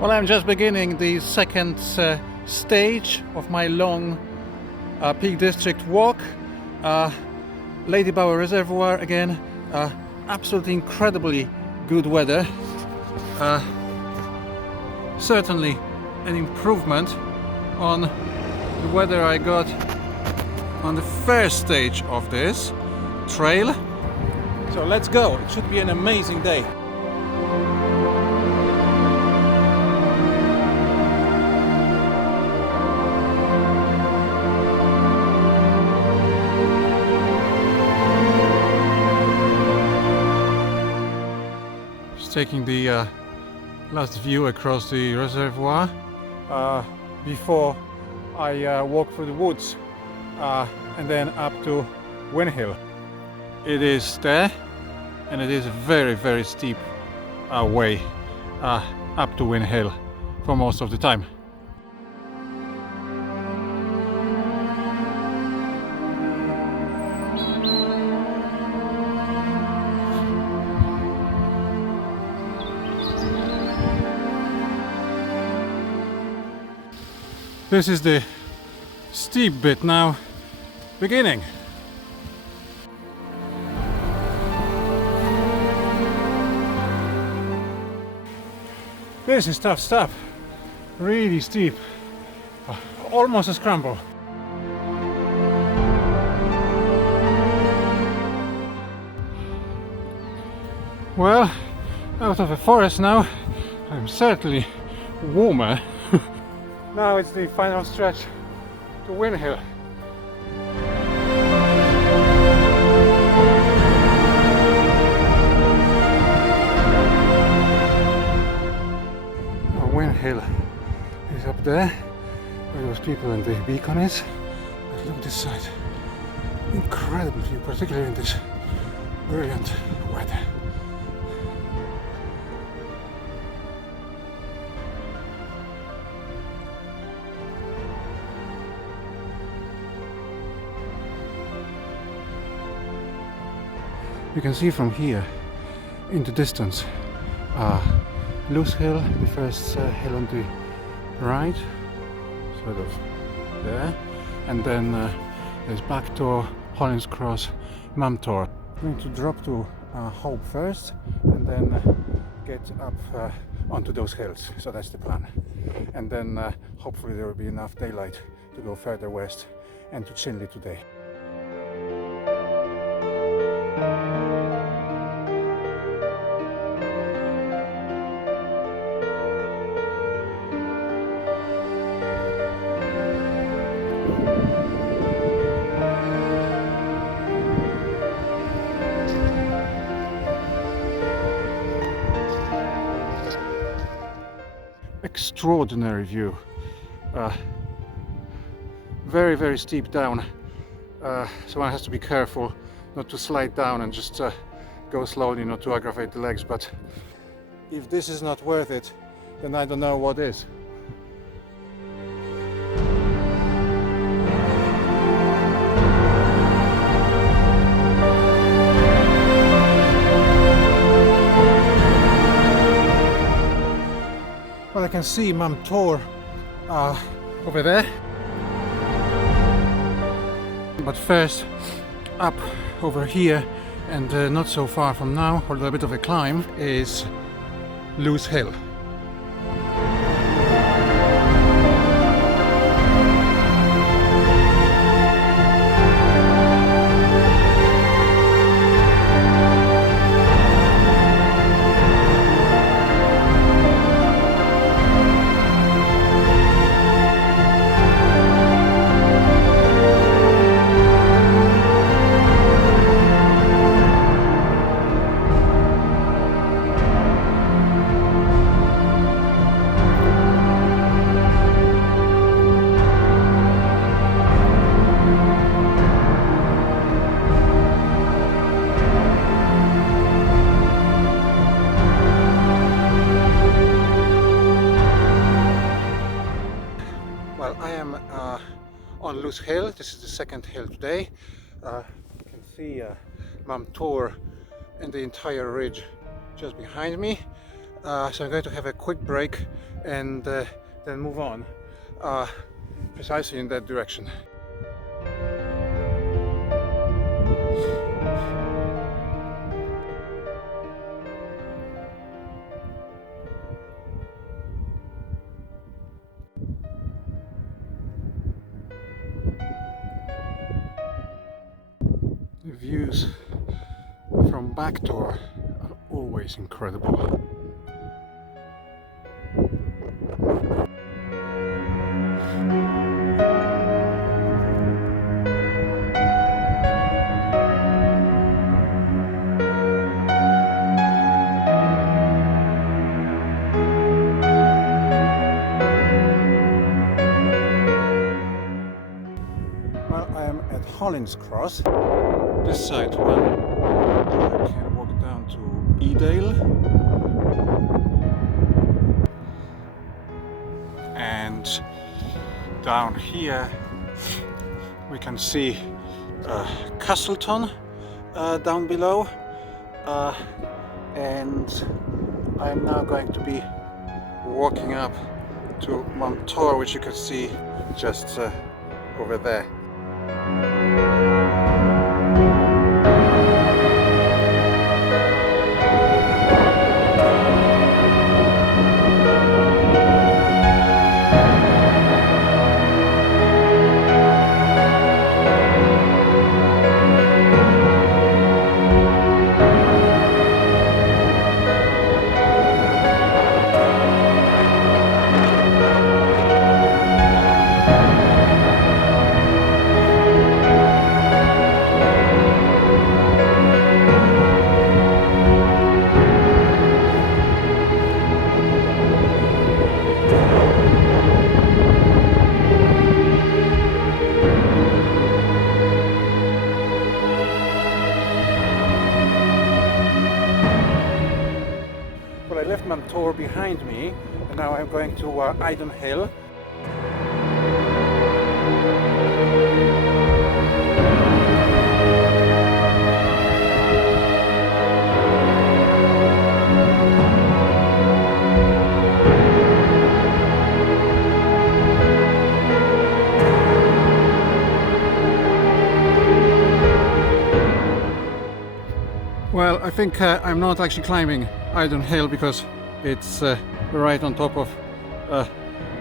Well, I'm just beginning the second stage of my long Peak District walk. Ladybower Reservoir again, absolutely incredibly good weather. Certainly an improvement on the weather I got on the first stage of this trail. So let's go, it should be an amazing day. Taking the last view across the reservoir before I walk through the woods and then up to Win Hill. It is there, and it is a very, very steep way up to Win Hill for most of the time. This is the steep bit now beginning. This is tough stuff, really steep, almost a scramble. Well, out of the forest now, I'm certainly warmer. Now it's the final stretch to Win Hill. Oh, Win Hill is up there, where those people and the beacon is. But look at this side. Incredible view, particularly in this brilliant weather. You can see from here in the distance Loose Hill, the first hill on the right, sort of there, and then there's Mam Tor, Holland's Cross, Mam Tor. I'm going to drop to Hope first and then get up onto those hills, so that's the plan. And then hopefully there will be enough daylight to go further west and to Chinley today. Extraordinary view, very, very steep down, so one has to be careful not to slide down and just go slowly, not to aggravate the legs. But if this is not worth it, then I don't know what is. Well, I can see Mam Tor over there. But first, up over here, and not so far from now, although a bit of a climb, is Loose Hill. On Loose Hill. This is the second hill today. You can see Mam Tor and the entire ridge just behind me. so I'm going to have a quick break and then move on precisely in that direction. The views from Mam Tor are always incredible. Well, I am at Hollins Cross. This side one can walk down to Edale, and down here we can see Castleton down below, and I'm now going to be walking up to Mam Tor, which you can see just over there. I left Mam Tor behind me, and now I'm going to Eldon Hill. Well, I think I'm not actually climbing Eldon Hill because it's right on top of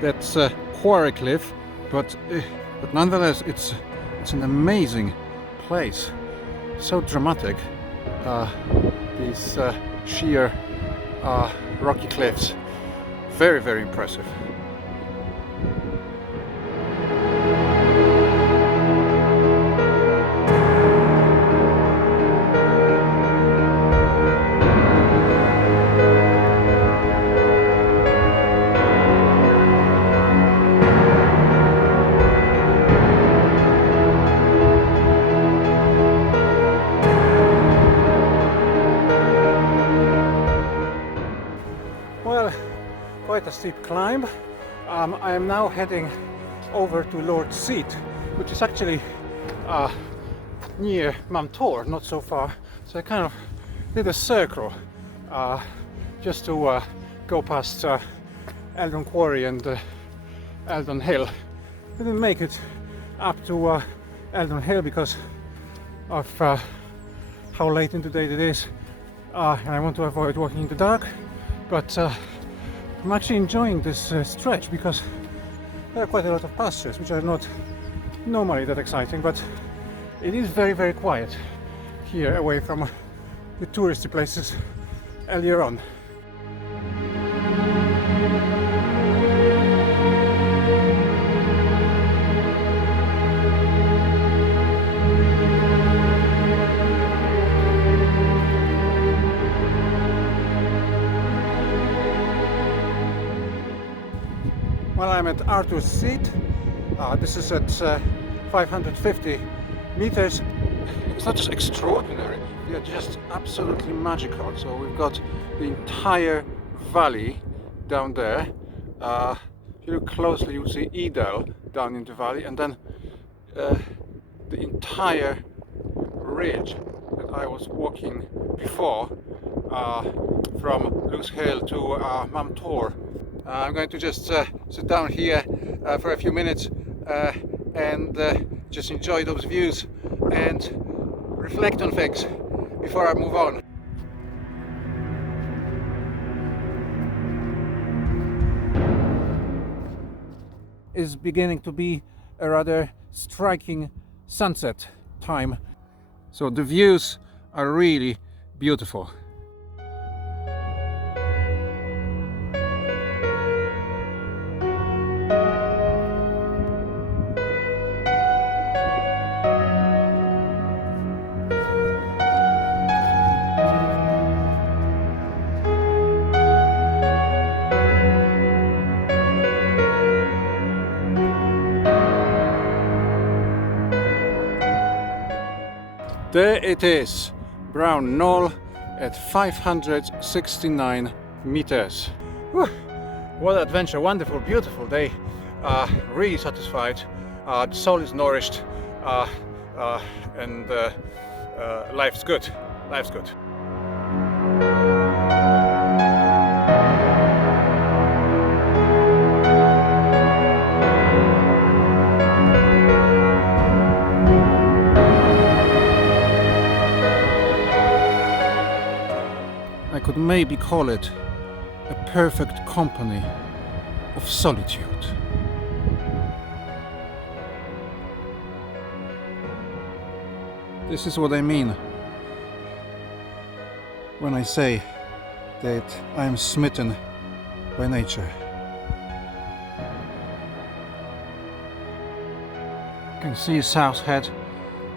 that Quarry cliff, but nonetheless it's an amazing place, so dramatic. These sheer rocky cliffs, very, very impressive. Well, quite a steep climb. I am now heading over to Lord's Seat, which is actually near Mam Tor, not so far. So I kind of did a circle just to go past Eldon Quarry and Eldon Hill. I didn't make it up to Eldon Hill because of how late in the day it is, and I want to avoid walking in the dark. But I'm actually enjoying this stretch because there are quite a lot of pastures, which are not normally that exciting, but it is very, very quiet here, away from the touristy places earlier on. Well, I'm at Arthur's Seat. This is at 550 meters. It's not just extraordinary, they're just absolutely magical. So we've got the entire valley down there. If you look closely, you'll see Edale down in the valley, and then the entire ridge that I was walking before from Loose Hill to Mam Tor. I'm going to just sit down here for a few minutes and just enjoy those views and reflect on things before I move on. Is beginning to be a rather striking sunset time, so the views are really beautiful. There it is, Brown Knoll at 569 meters. Whew. What an adventure, wonderful, beautiful day. Really satisfied, the soul is nourished, and life's good, life's good. I could maybe call it a perfect company of solitude. This is what I mean when I say that I am smitten by nature. You can see South Head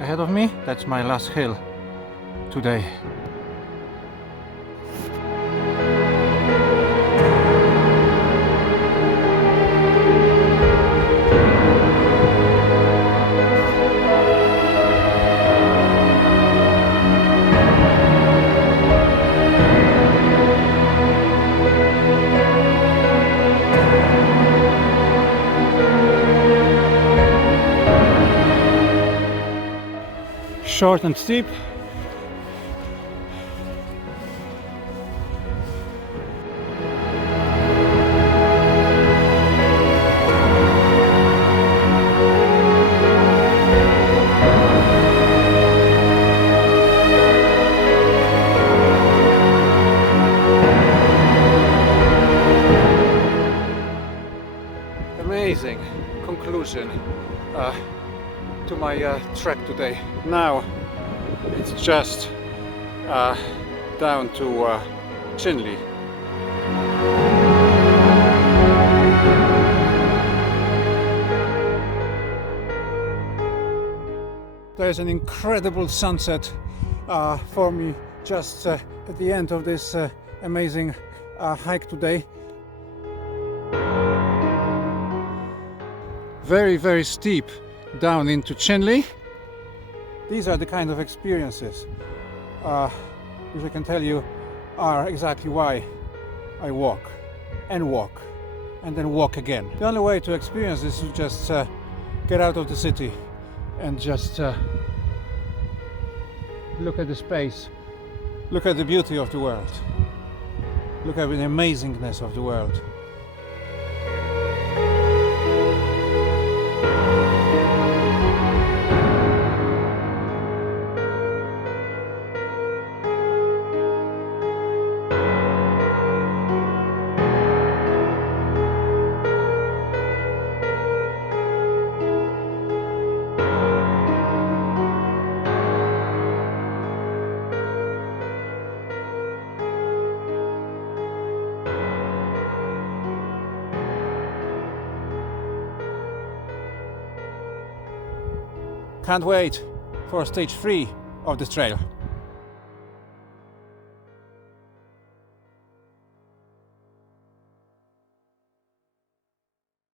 ahead of me. That's my last hill today. Short and steep. Amazing conclusion to my trek today. Now it's just down to Chinley. There's an incredible sunset for me just at the end of this amazing hike today. Very, very steep down into Chinley. These are the kind of experiences which I can tell you are exactly why I walk and walk and then walk again. The only way to experience this is just get out of the city and just look at the space, look at the beauty of the world, look at the amazingness of the world. Can't wait for stage 3 of this trail.